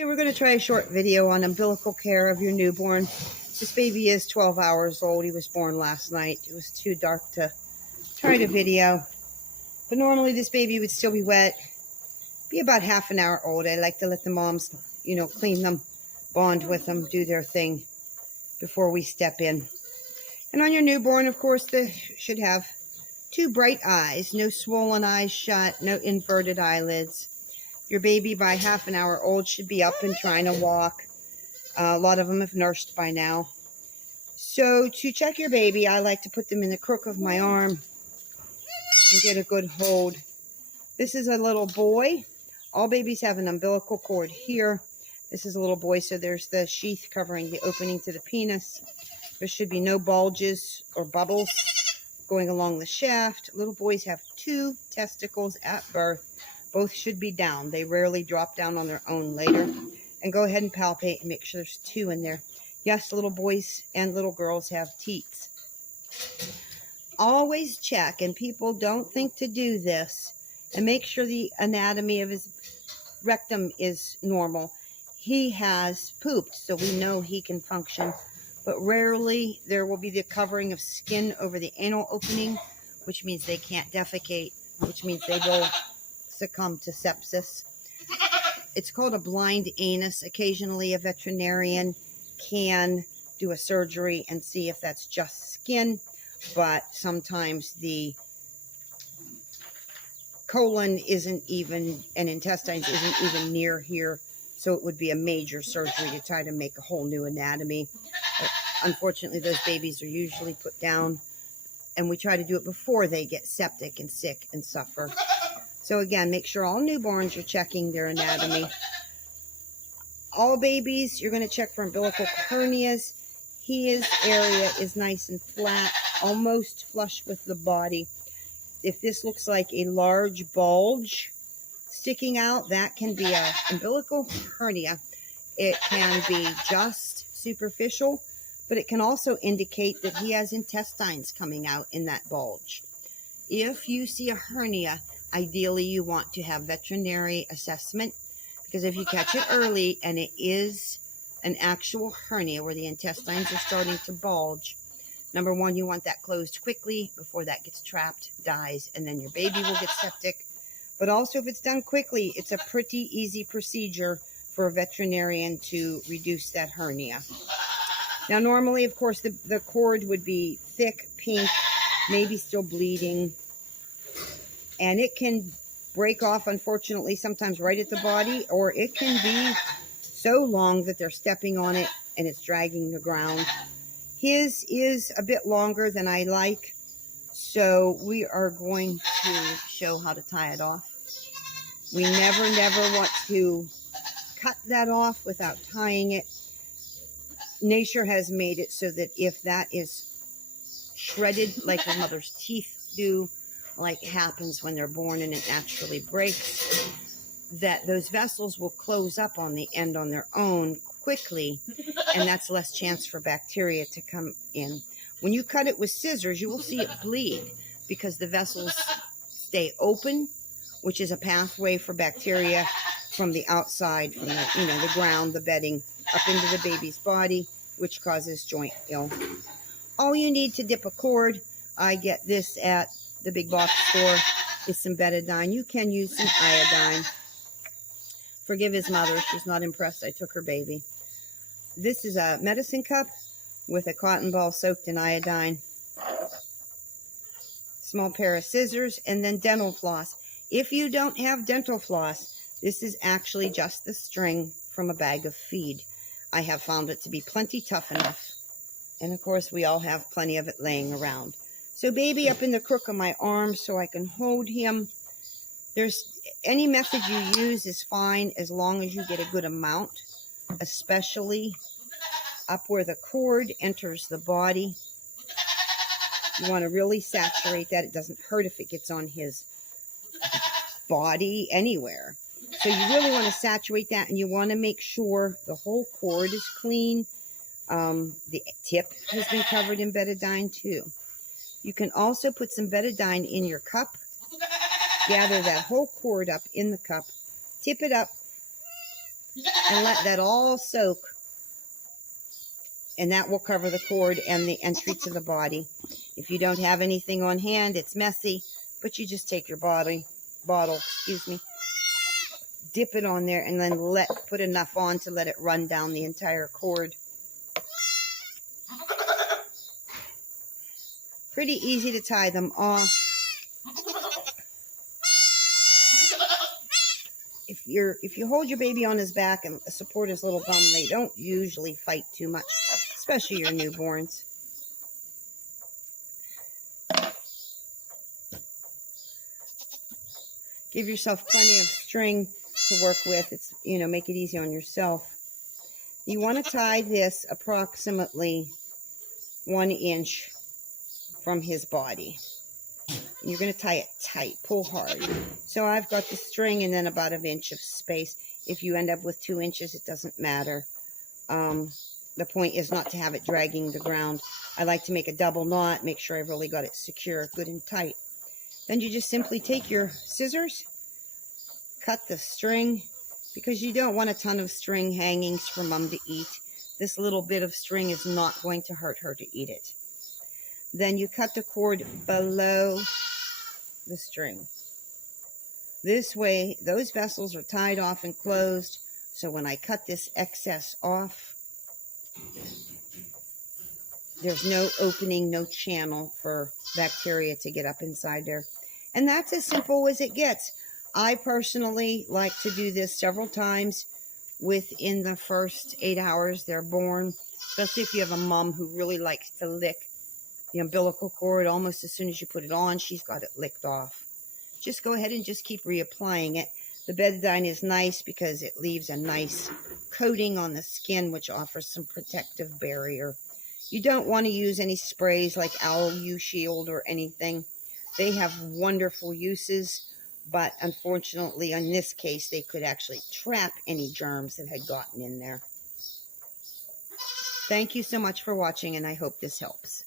Okay, we're going to try a short video on umbilical care of your newborn. This baby is 12 hours old. He was born last night. It was too dark to try to video. But normally this baby would still be wet, be about half an hour old. I like to let the moms, clean them, bond with them, do their thing before we step in. And on your newborn, of course, they should have two bright eyes, no swollen eyes shut, no inverted eyelids. Your baby by half an hour old should be up and trying to walk. A lot of them have nursed by now. So to check your baby, I like to put them in the crook of my arm and get a good hold. This is a little boy. All babies have an umbilical cord here. This is a little boy, so there's the sheath covering the opening to the penis. There should be no bulges or bubbles going along the shaft. Little boys have two testicles at birth. Both should be down. They rarely drop down on their own later. And go ahead and palpate and make sure there's two in there. Yes, little boys and little girls have teats. Always check, and people don't think to do this, and make sure the anatomy of his rectum is normal. He has pooped, so we know he can function. But rarely there will be the covering of skin over the anal opening, which means they can't defecate, which means they will succumb to sepsis. It's called a blind anus. Occasionally a veterinarian can do a surgery and see if that's just skin, but sometimes the colon isn't even, and intestines isn't even near here, so it would be a major surgery to try to make a whole new anatomy. But unfortunately, those babies are usually put down, and we try to do it before they get septic and sick and suffer. So again, make sure all newborns are checking their anatomy. All babies, you're going to check for umbilical hernias. His area is nice and flat, almost flush with the body. If this looks like a large bulge sticking out, that can be an umbilical hernia. It can be just superficial, but it can also indicate that he has intestines coming out in that bulge. If you see a hernia, ideally you want to have veterinary assessment, because if you catch it early and it is an actual hernia where the intestines are starting to bulge, number one, you want that closed quickly before that gets trapped, dies, and then your baby will get septic. But also, if it's done quickly, it's a pretty easy procedure for a veterinarian to reduce that hernia. Now, normally, of course, the cord would be thick, pink, maybe still bleeding, and it can break off, unfortunately, sometimes right at the body, or it can be so long that they're stepping on it and it's dragging the ground. His is a bit longer than I like, so we are going to show how to tie it off. We never want to cut that off without tying it. Nature has made it so that if that is shredded like a mother's teeth do, like happens when they're born and it naturally breaks, that those vessels will close up on the end on their own quickly, and that's less chance for bacteria to come in. When you cut it with scissors, you will see it bleed because the vessels stay open, which is a pathway for bacteria from the outside, from the ground, the bedding, up into the baby's body, which causes joint ill. All you need to dip a cord, I get this at the big box store, is some betadine. You can use some iodine. Forgive his mother. She's not impressed I took her baby. This is a medicine cup with a cotton ball soaked in iodine. Small pair of scissors, and then dental floss. If you don't have dental floss, this is actually just the string from a bag of feed. I have found it to be plenty tough enough. And of course, we all have plenty of it laying around. So baby up in the crook of my arm so I can hold him. Any method you use is fine as long as you get a good amount, especially up where the cord enters the body. You want to really saturate that. It doesn't hurt if it gets on his body anywhere. So you really want to saturate that, and you want to make sure the whole cord is clean. The tip has been covered in betadine too. You can also put some betadine in your cup. Gather that whole cord up in the cup. Tip it up and let that all soak. And that will cover the cord and the entry to the body. If you don't have anything on hand, it's messy, but you just take your bottle, dip it on there, and then put enough on to let it run down the entire cord. Pretty easy to tie them off. If you hold your baby on his back and support his little bum, they don't usually fight too much, especially your newborns. Give yourself plenty of string to work with. It's, make it easy on yourself. You want to tie this approximately 1 inch from his body. You're going to tie it tight, pull hard. So I've got the string and then about 1 inch of space. If you end up with 2 inches, it doesn't matter. The point is not to have it dragging the ground. I like to make a double knot, make sure I've really got it secure, good and tight. Then you just simply take your scissors, cut the string, because you don't want a ton of string hangings for Mom to eat. This little bit of string is not going to hurt her to eat it. Then you cut the cord below the string. This way, those vessels are tied off and closed, so when I cut this excess off, there's no opening, no channel for bacteria to get up inside there. And that's as simple as it gets. I personally like to do this several times within the first 8 hours they're born, especially if you have a mom who really likes to lick the umbilical cord. Almost as soon as you put it on, she's got it licked off. Just go ahead and just keep reapplying it. The Betadine is nice because it leaves a nice coating on the skin, which offers some protective barrier. You don't want to use any sprays like Owl U Shield or anything. They have wonderful uses, but unfortunately, in this case, they could actually trap any germs that had gotten in there. Thank you so much for watching, and I hope this helps.